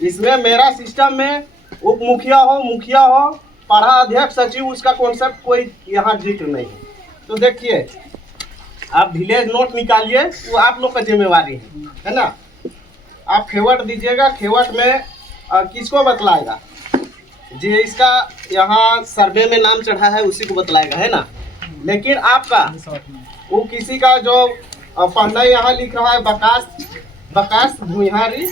इसमें मेरा सिस्टम में उप मुखिया हो पारा अध्यक्ष सचिव, उसका कॉन्सेप्ट कोई यहाँ जिक्र नहीं है। तो देखिए, आप विलेज नोट निकालिए, वो आप लोग का जिम्मेवारी है ना। आप खेवट दीजिएगा, खेवट में किसको बतलाएगा, जो इसका यहाँ सर्वे में नाम चढ़ा है उसी को बतलाएगा, है ना। लेकिन आपका वो किसी का जो पहना यहाँ लिख रहा है बकास भुइहारी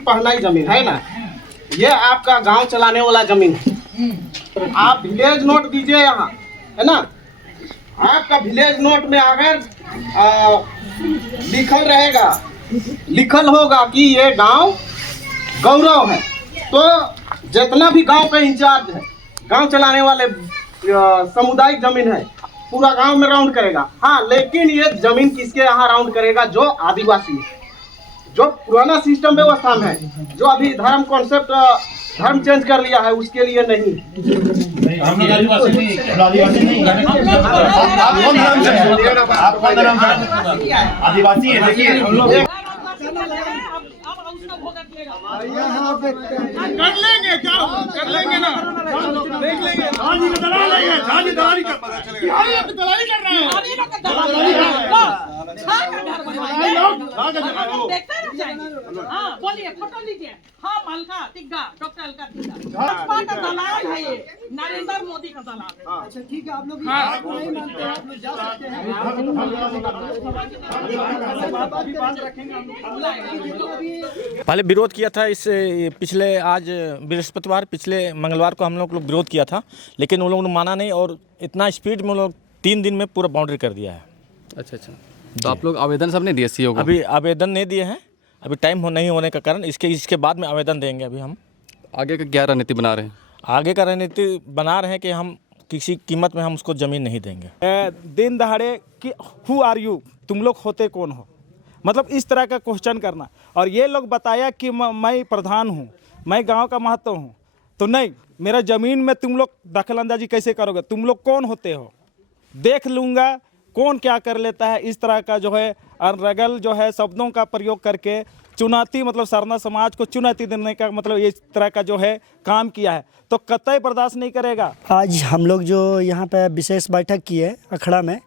पहनाई जमीन है ना, ये आपका गांव चलाने वाला जमीन है। आप विलेज नोट दीजिए यहाँ, है ना। आपका विलेज नोट में अगर लिखल होगा कि ये गांव गौरव है, तो जितना भी गांव का इंचार्ज है, गांव चलाने वाले सामुदायिक जमीन है, पूरा गांव में राउंड करेगा। हाँ, लेकिन ये जमीन किसके यहाँ राउंड करेगा? जो आदिवासी है, जो पुराना सिस्टम व्यवस्था में है, जो अभी धर्म कॉन्सेप्ट धर्म चेंज कर लिया है, उसके लिए नहीं। आदिवासी है, देखिए हम लोग कर लेंगे, क्या कर लेंगे ना, देख लेंगे। झाजी का दलाल है, झाजी दलाली कर दलाली कर रहे हैं। देखते रह जाएंगे। हाँ बोलिए, फोटो लीजिए। हाँ, अलका तिग्गा, डॉक्टर अलका तिग्गा भाजपा का दलाल है ये, नरेंद्र मोदी का दलाल है। अच्छा ठीक है, आप लोग नहीं मानते हैं, आप लोग जा सकते हैं। पहले विरोध किया था इस पिछले आज बृहस्पतिवार पिछले मंगलवार को हम लोग विरोध किया था, लेकिन उन लोगों ने माना नहीं और इतना स्पीड में उन लोग 3 दिन में पूरा बाउंड्री कर दिया है। अच्छा, तो आप लोग आवेदन सब नहीं दिए सीओ को? अभी आवेदन नहीं दिए हैं, अभी टाइम नहीं होने का कारण इसके बाद में आवेदन देंगे। अभी हम आगे का क्या रणनीति बना रहे हैं? आगे का रणनीति बना रहे हैं कि हम किसी कीमत में हम उसको ज़मीन नहीं देंगे। दिन दहाड़े कि हु आर यू, तुम लोग होते कौन हो, मतलब इस तरह का क्वेश्चन करना। और ये लोग बताया कि मैं प्रधान हूँ, मैं गांव का महत्व हूँ, तो नहीं, मेरा ज़मीन में तुम लोग दखल अंदाजी कैसे करोगे? तुम लोग कौन होते हो, देख लूँगा कौन क्या कर लेता है। इस तरह का जो है अनरगल जो है शब्दों का प्रयोग करके चुनौती, मतलब सरना समाज को चुनौती देने का मतलब इस तरह का जो है काम किया है, तो कतई बर्दाश्त नहीं करेगा। आज हम लोग जो यहाँ पे विशेष बैठक की है अखड़ा में,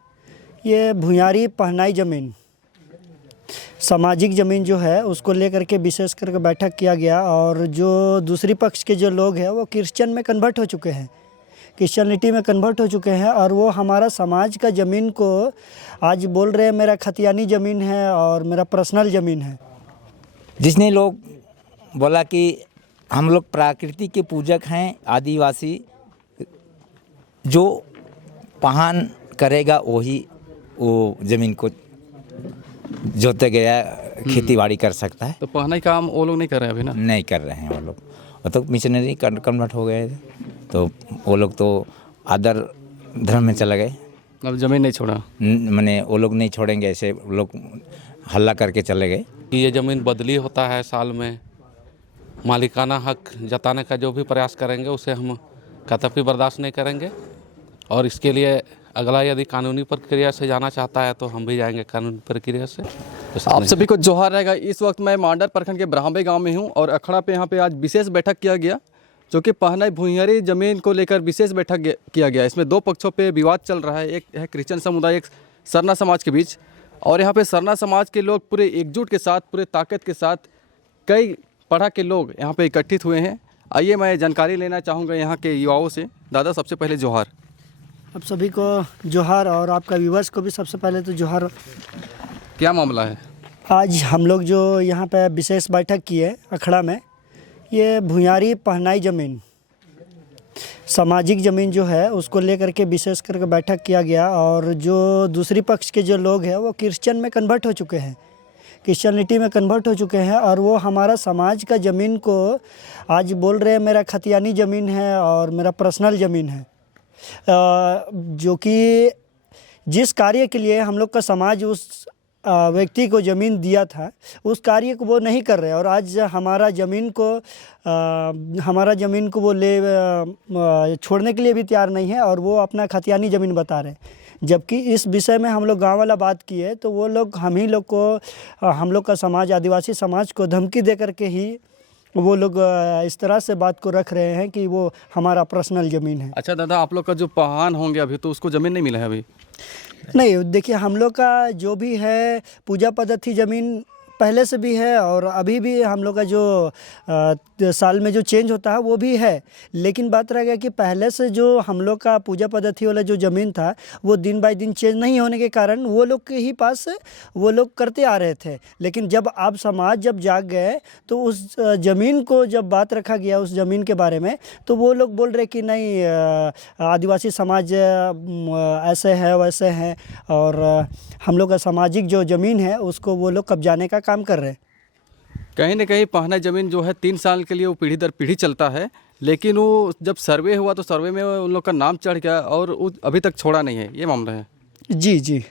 ये भुइयारी पहनाई ज़मीन, सामाजिक ज़मीन जो है उसको लेकर के विशेष करके बैठक किया गया। और जो दूसरी पक्ष के जो लोग हैं वो क्रिश्चियन में कन्वर्ट हो चुके हैं, क्रिश्चियनिटी में कन्वर्ट हो चुके हैं, और वो हमारा समाज का ज़मीन को आज बोल रहे हैं मेरा खतियानी ज़मीन है और मेरा पर्सनल ज़मीन है। जिसने लोग बोला कि हम लोग प्रकृति के पूजक हैं, आदिवासी, जो पहान करेगा वही वो ज़मीन को जोते गया खेती बाड़ी कर सकता है। तो पहना ही काम वो लोग नहीं कर रहे हैं अभी ना? नहीं कर रहे हैं वो लोग, वो तो मिशनरी कन्वर्ट हो गए, तो वो लोग तो अदर धर्म में चले गए। अब ज़मीन नहीं छोड़ा, मैंने वो लोग नहीं छोड़ेंगे, ऐसे लोग हल्ला करके चले गए। ये ज़मीन बदली होता है साल में, मालिकाना हक जताने का जो भी प्रयास करेंगे उसे हम कतई बर्दाश्त नहीं करेंगे। और इसके लिए अगला यदि कानूनी प्रक्रिया से जाना चाहता है तो हम भी जाएंगे कानूनी प्रक्रिया से। आप सभी को जोहार रहेगा। इस वक्त मैं मांडर प्रखंड के ब्राह्मणी गांव में हूं और अखड़ा पे यहाँ पे आज विशेष बैठक किया गया, जो कि पहनाई भुइयारी ज़मीन को लेकर विशेष बैठक किया गया। इसमें 2 पक्षों पे विवाद चल रहा है, एक है क्रिश्चियन समुदाय, एक सरना समाज के बीच। और यहाँ पे सरना समाज के लोग पूरे एकजुट के साथ, पूरे ताकत के साथ, कई पढ़ा के लोग यहाँ पे इकट्ठित हुए हैं। आइए मैं जानकारी लेना चाहूँगा यहाँ के युवाओं से। दादा, सबसे पहले जोहार। आप सभी को जोहार, और आपका व्यूवर्स को भी सबसे पहले तो जोहार। क्या मामला है? आज हम लोग जो यहाँ पे विशेष बैठक की है अखड़ा में, ये भुइयारी पहनाई ज़मीन, सामाजिक ज़मीन जो है उसको लेकर के विशेष करके बैठक किया गया। और जो दूसरी पक्ष के जो लोग हैं वो क्रिश्चियन में कन्वर्ट हो चुके हैं, क्रिश्चियनिटी में कन्वर्ट हो चुके हैं, और वो हमारा समाज का ज़मीन को आज बोल रहे हैं मेरा खतियानी ज़मीन है और मेरा पर्सनल ज़मीन है। जो कि जिस कार्य के लिए हम लोग का समाज उस व्यक्ति को ज़मीन दिया था, उस कार्य को वो नहीं कर रहे, और आज हमारा ज़मीन को वो ले छोड़ने के लिए भी तैयार नहीं है, और वो अपना खतियानी ज़मीन बता रहे हैं। जबकि इस विषय में हम लोग गांव वाला बात किए तो वो लोग हम लोग का समाज, आदिवासी समाज को धमकी दे करके ही वो लोग इस तरह से बात को रख रहे हैं कि वो हमारा पर्सनल ज़मीन है। अच्छा दादा, आप लोग का जो पहान होंगे अभी तो उसको ज़मीन नहीं मिला है अभी? नहीं, देखिए हम लोग का जो भी है पूजा पद्धति ज़मीन पहले से भी है और अभी भी हम लोग का जो साल में जो चेंज होता है वो भी है। लेकिन बात रह गया कि पहले से जो हम लोग का पूजा पद्धति वाला जो ज़मीन था वो दिन बाय दिन चेंज नहीं होने के कारण वो लोग के ही पास वो लोग करते आ रहे थे। लेकिन जब आप समाज जब जाग गए तो उस ज़मीन को जब बात रखा गया उस ज़मीन के बारे में तो वो लोग बोल रहे कि नहीं, आदिवासी समाज ऐसे है वैसे हैं और हम लोग का सामाजिक जो ज़मीन है उसको वो लोग कब्जाने का काम कर रहे हैं। कहीं ना कहीं पहना ज़मीन जो है 3 साल के लिए वो पीढ़ी दर पीढ़ी चलता है, लेकिन वो जब सर्वे हुआ तो सर्वे में उन लोग का नाम चढ़ गया और वो अभी तक छोड़ा नहीं है, ये मामला है। जी जी।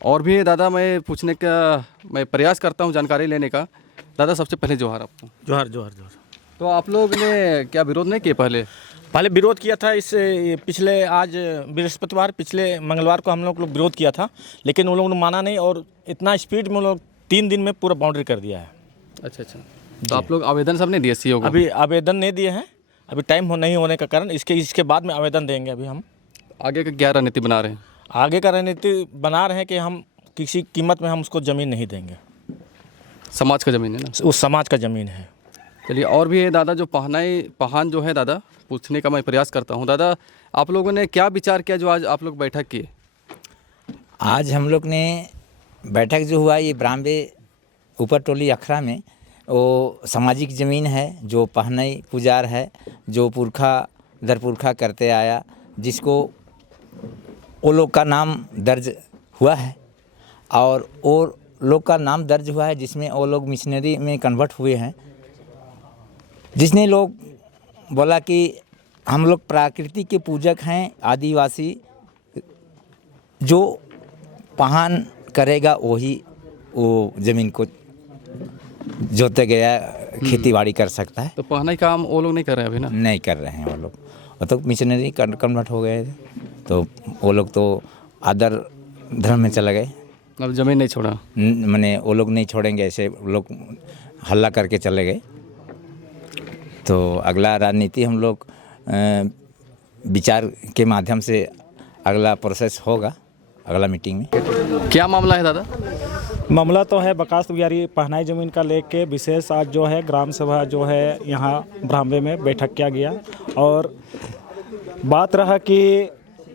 और भी दादा मैं पूछने का मैं प्रयास करता हूँ जानकारी लेने का। दादा सबसे पहले जोहार आपको। जोहार जोहार जोहार। तो आप लोग ने क्या विरोध नहीं किया पहले विरोध किया था इस पिछले आज बृहस्पतिवार पिछले मंगलवार को हम लोग विरोध किया था, लेकिन उन लोगों ने माना नहीं और इतना स्पीड में उन लोग 3 दिन में पूरा बाउंड्री कर दिया है। अच्छा, तो आप लोग आवेदन सब नहीं दिए सीओ को? अभी आवेदन नहीं दिए हैं, अभी टाइम नहीं होने का कारण इसके बाद में आवेदन देंगे। अभी हम आगे का क्या रणनीति बना रहे हैं? आगे का रणनीति बना रहे हैं कि हम किसी कीमत में हम उसको ज़मीन नहीं देंगे। समाज का ज़मीन है ना? उस समाज का ज़मीन है। चलिए, और भी है दादा जो पहान जो है दादा पूछने का मैं प्रयास करता हूँ। दादा आप लोगों ने क्या विचार किया जो आज आप लोग बैठक किए? आज हम लोग ने बैठक जो हुआ ये ब्राह्मबे ऊपर टोली अखड़ा में, वो सामाजिक ज़मीन है जो पहनाई पुजार है, जो पुरखा दर पुरखा करते आया, जिसको वो लोग का नाम दर्ज हुआ है और वो लोग का नाम दर्ज हुआ है जिसमें वो लोग मिशनरी में कन्वर्ट हुए हैं। जिसने लोग बोला कि हम लोग प्रकृति के पूजक हैं, आदिवासी जो पहान करेगा वही वो ज़मीन को जोते गया खेती बाड़ी कर सकता है। तो पहनाई काम वो लोग नहीं कर रहे हैं अभी ना? नहीं कर रहे हैं वो तो मिशनरी कन्वर्ट हो गए, तो वो लोग तो अदर धर्म में चले गए। अब ज़मीन नहीं छोड़ा मैंने वो लोग नहीं छोड़ेंगे, ऐसे लोग हल्ला करके चले गए। तो अगला रणनीति हम लोग विचार के माध्यम से अगला प्रोसेस होगा अगला मीटिंग में। क्या मामला है दादा? मामला तो है बकास बिहारी पहनाई ज़मीन का लेके विशेष आज जो है ग्राम सभा जो है यहाँ ब्राह्मबे में बैठक किया गया और बात रहा कि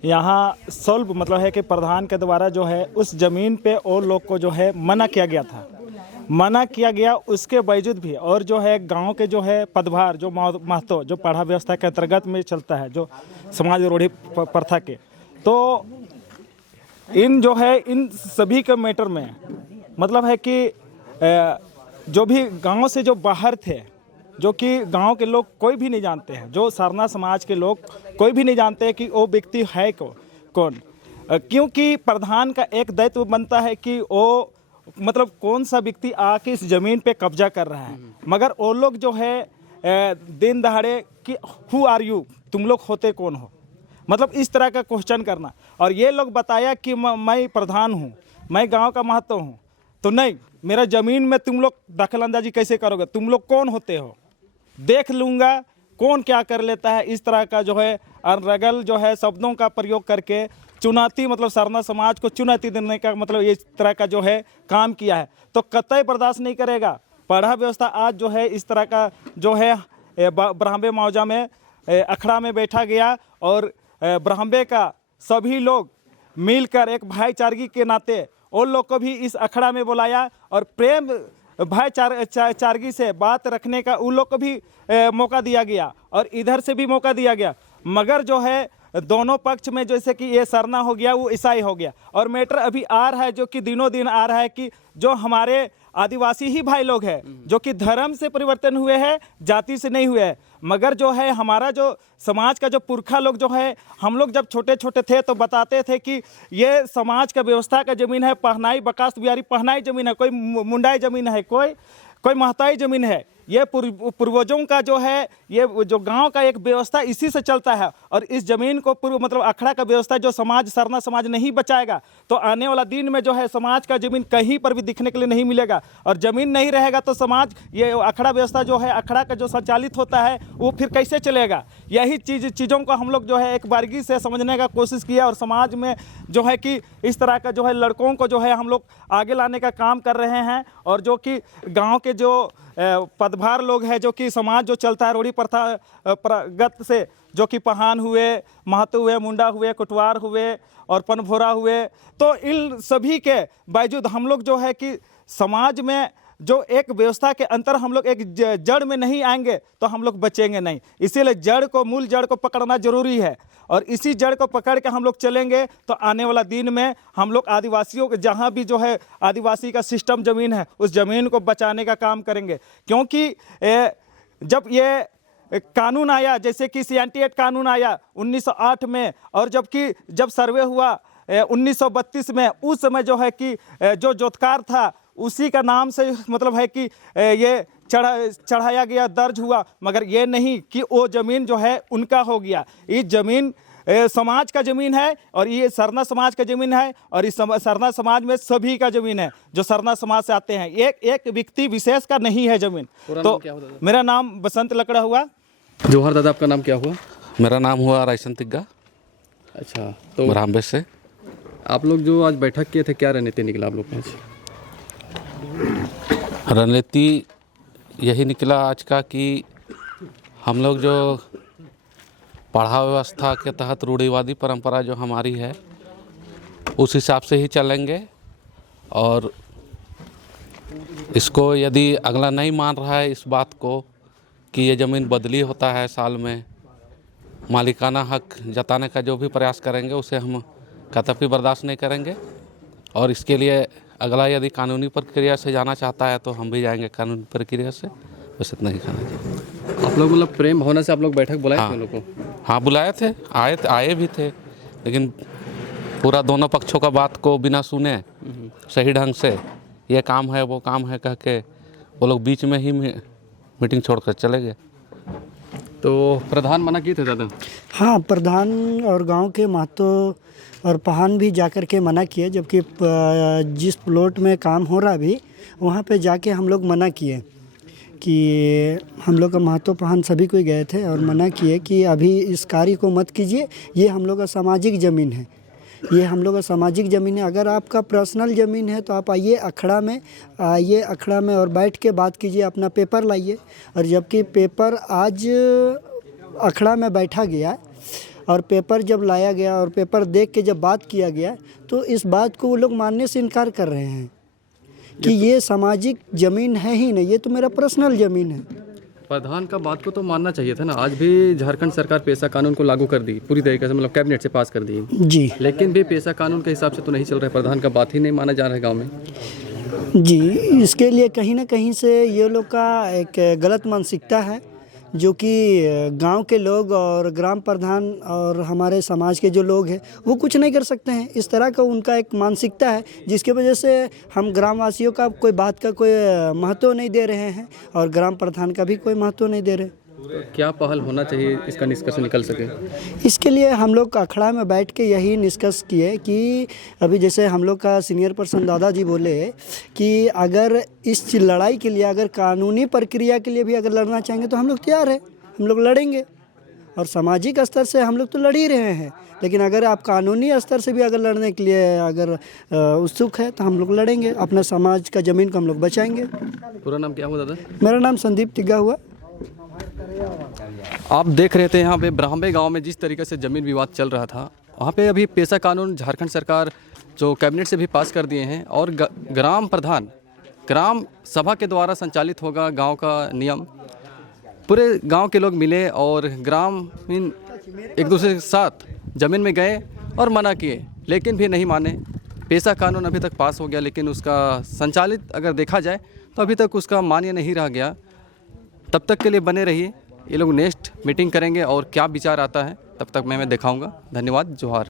यहाँ सॉल्व मतलब है कि प्रधान के द्वारा जो है उस ज़मीन पे और लोग को जो है मना किया गया उसके बावजूद भी और जो है गांव के जो है पदभार जो महतो जो पढ़ा व्यवस्था के अंतर्गत में चलता है जो समाज विरोधी प्रथा के, तो इन सभी के मैटर में मतलब है कि जो भी गांव से जो बाहर थे, जो कि गांव के लोग कोई भी नहीं जानते हैं, जो सरना समाज के लोग कोई भी नहीं जानते हैं कि वो व्यक्ति है कौन, क्योंकि प्रधान का एक दायित्व बनता है कि वो मतलब कौन सा व्यक्ति आके इस ज़मीन पे कब्जा कर रहा है। मगर वो लोग जो है दिन दहाड़े कि हु आर यू, तुम लोग होते कौन हो, मतलब इस तरह का क्वेश्चन करना। और ये लोग बताया कि मैं प्रधान हूँ, मैं गांव का महत्व हूँ, तो नहीं, मेरा ज़मीन में तुम लोग दखल अंदाजी कैसे करोगे, तुम लोग कौन होते हो, देख लूँगा कौन क्या कर लेता है। इस तरह का जो है अनरगल जो है शब्दों का प्रयोग करके चुनौती मतलब सरना समाज को चुनौती देने का मतलब इस तरह का जो है काम किया है, तो कतई बर्दाश्त नहीं करेगा। पढ़ा व्यवस्था आज जो है इस तरह का जो है ब्राह्मबे मौजा में अखड़ा में बैठा गया और ब्राह्मबे का सभी लोग मिलकर एक भाईचारगी के नाते उन लोग को भी इस अखड़ा में बुलाया और प्रेम भाईचारगी से बात रखने का उन लोग को भी मौका दिया गया और इधर से भी मौका दिया गया। मगर जो है दोनों पक्ष में जैसे कि ये सरना हो गया वो ईसाई हो गया और मैटर अभी आ रहा है जो कि दिनों दिन आ रहा है कि जो हमारे आदिवासी ही भाई लोग हैं जो कि धर्म से परिवर्तन हुए हैं, जाति से नहीं हुए हैं। मगर जो है हमारा जो समाज का जो पुरखा लोग जो है, हम लोग जब छोटे छोटे थे तो बताते थे कि ये समाज का व्यवस्था का ज़मीन है, पहनाई बकास बिहारी पहनाई ज़मीन है, कोई मुंडाई ज़मीन है, कोई महताई ज़मीन है। ये पूर्वजों का जो है, ये जो गांव का एक व्यवस्था इसी से चलता है। और इस ज़मीन को पूर्व मतलब अखड़ा का व्यवस्था जो समाज, सरना समाज नहीं बचाएगा तो आने वाला दिन में जो है समाज का ज़मीन कहीं पर भी दिखने के लिए नहीं मिलेगा। और ज़मीन नहीं रहेगा तो समाज, ये अखड़ा व्यवस्था जो है, अखड़ा का जो संचालित होता है वो फिर कैसे चलेगा। यही चीज़ों को हम लोग जो है एक बारीकी से समझने का कोशिश किया और समाज में जो है कि इस तरह का जो है लड़कों को जो है हम लोग आगे लाने का काम कर रहे हैं। और जो कि गांव के जो पदभार लोग हैं, जो कि समाज जो चलता है रूढ़ी प्रथा प्रगत से, जो कि पहान हुए, महतो हुए, मुंडा हुए, कुटवार हुए और पनभोरा हुए, तो इन सभी के बावजूद हम लोग जो है कि समाज में जो एक व्यवस्था के अंतर हम लोग एक जड़ में नहीं आएंगे तो हम लोग बचेंगे नहीं। इसीलिए जड़ को, मूल जड़ को पकड़ना जरूरी है। और इसी जड़ को पकड़ के हम लोग चलेंगे तो आने वाला दिन में हम लोग आदिवासियों के, जहाँ भी जो है आदिवासी का सिस्टम ज़मीन है, उस ज़मीन को बचाने का काम करेंगे। क्योंकि जब ये कानून आया, जैसे कि CNT एक्ट कानून आया 1908 में, और जब सर्वे हुआ 1932 में, उस समय जो है कि जो जोतकार था उसी का नाम से मतलब है कि ये चढ़ाया गया, दर्ज हुआ, मगर ये नहीं कि वो ज़मीन जो है उनका हो गया। ये ज़मीन समाज का ज़मीन है और ये सरना समाज का ज़मीन है। और इस सरना समाज में सभी का ज़मीन है जो सरना समाज से आते हैं, एक व्यक्ति विशेष का नहीं है ज़मीन। तो मेरा नाम बसंत लकड़ा हुआ। जोहार दादा, आपका नाम क्या हुआ? मेरा नाम हुआ रायसन तिग्गा। अच्छा, तो ब्राह्मण से। आप लोग जो आज बैठक किए थे, क्या रणनीति निकला आप लोग का? रणनीति यही निकला आज का कि हम लोग जो पढ़ा व्यवस्था के तहत रूढ़िवादी परंपरा जो हमारी है उस हिसाब से ही चलेंगे। और इसको यदि अगला नहीं मान रहा है इस बात को कि ये ज़मीन बदली होता है साल में, मालिकाना हक जताने का जो भी प्रयास करेंगे उसे हम कतई बर्दाश्त नहीं करेंगे। और इसके लिए अगला यदि कानूनी प्रक्रिया से जाना चाहता है तो हम भी जाएंगे कानूनी प्रक्रिया से। बस इतना ही कहना चाहिए। आप लोग मतलब प्रेम भावना से आप लोग बैठक बुलाए थे लोगों को? हाँ, बुलाए थे, आए भी थे, लेकिन पूरा दोनों पक्षों का बात को बिना सुने सही ढंग से ये काम है वो काम है कह के वो लोग बीच में ही मीटिंग छोड़कर चले गए। तो प्रधान मना किए थे दादा? हाँ, प्रधान और गांव के महतो और पहान भी जाकर के मना किए, जबकि जिस प्लॉट में काम हो रहा भी वहाँ पे जाके हम लोग मना किए कि हम लोग का महतो पहान सभी कोई गए थे और मना किए कि अभी इस कार्य को मत कीजिए, ये हम लोग का सामाजिक ज़मीन है, ये हम लोग का सामाजिक ज़मीन है। अगर आपका पर्सनल ज़मीन है तो आप आइए अखड़ा में और बैठ के बात कीजिए, अपना पेपर लाइए। और जबकि पेपर आज अखड़ा में बैठा गया और पेपर जब लाया गया और पेपर देख के जब बात किया गया तो इस बात को वो लोग मानने से इनकार कर रहे हैं कि ये सामाजिक ज़मीन है ही नहीं, ये तो मेरा पर्सनल ज़मीन है। प्रधान का बात को तो मानना चाहिए था ना। आज भी झारखंड सरकार पेशा कानून को लागू कर दी पूरी तरीके से, मतलब कैबिनेट से पास कर दी जी, लेकिन भी पेशा कानून के हिसाब से तो नहीं चल रहा है। प्रधान का बात ही नहीं माना जा रहा है गाँव में। जी, इसके लिए कहीं ना कहीं से ये लोग का एक गलत मानसिकता है, जो कि गांव के लोग और ग्राम प्रधान और हमारे समाज के जो लोग हैं वो कुछ नहीं कर सकते हैं। इस तरह का उनका एक मानसिकता है जिसकी वजह से हम ग्रामवासियों का कोई बात का कोई महत्व नहीं दे रहे हैं और ग्राम प्रधान का भी कोई महत्व नहीं दे रहे। क्या पहल होना चाहिए इसका निष्कर्ष निकल सके? इसके लिए हम लोग अखड़ा में बैठ के यही निष्कर्ष किए कि अभी जैसे हम लोग का सीनियर पर्सन दादाजी बोले कि अगर इस लड़ाई के लिए, अगर कानूनी प्रक्रिया के लिए भी अगर लड़ना चाहेंगे तो हम लोग तैयार है, हम लोग लड़ेंगे। और सामाजिक स्तर से हम लोग तो लड़ ही रहे हैं, लेकिन अगर आप कानूनी स्तर से भी अगर लड़ने के लिए अगर उत्सुक है तो हम लोग लड़ेंगे, अपना समाज का ज़मीन को हम लोग बचाएंगे। पूरा नाम क्या हुआ दादा? मेरा नाम संदीप तिग्गा हुआ। आप देख रहे थे यहाँ पे ब्राह्मण गांव में जिस तरीके से ज़मीन विवाद चल रहा था, वहाँ पे अभी पेशा कानून झारखंड सरकार जो कैबिनेट से भी पास कर दिए हैं और ग्राम प्रधान ग्राम सभा के द्वारा संचालित होगा गांव का नियम। पूरे गांव के लोग मिले और ग्रामीण एक दूसरे के साथ ज़मीन में गए और मना किए, लेकिन भी नहीं माने। पेशा कानून अभी तक पास हो गया, लेकिन उसका संचालित अगर देखा जाए तो अभी तक उसका मान्य नहीं रह गया। तब तक के लिए बने रहिए, ये लोग नेक्स्ट मीटिंग करेंगे और क्या विचार आता है तब तक मैं दिखाऊंगा। धन्यवाद, जोहार।